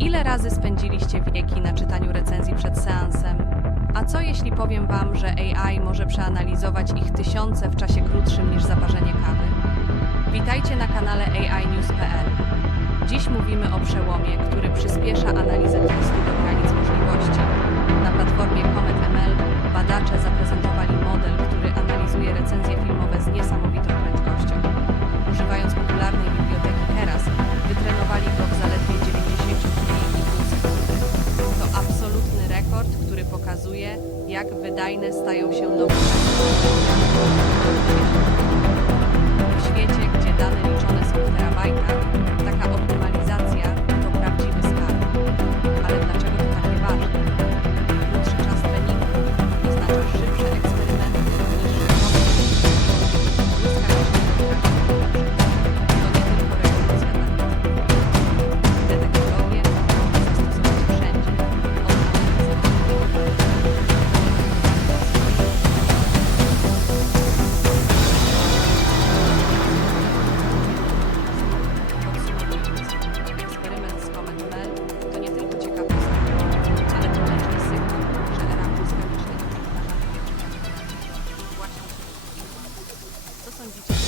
Ile razy spędziliście wieki na czytaniu recenzji przed seansem? A co jeśli powiem Wam, że AI może przeanalizować ich tysiące w czasie krótszym niż zaparzenie kawy? Witajcie na kanale AInews.pl. Dziś mówimy o przełomie, który przyspiesza analizę tekstu do granic możliwości. Na platformie Comet.ml badacze zaprezentowali model, który analizuje recenzje filmowe z niesamowitą który pokazuje, jak wydajne stają się nowe on YouTube.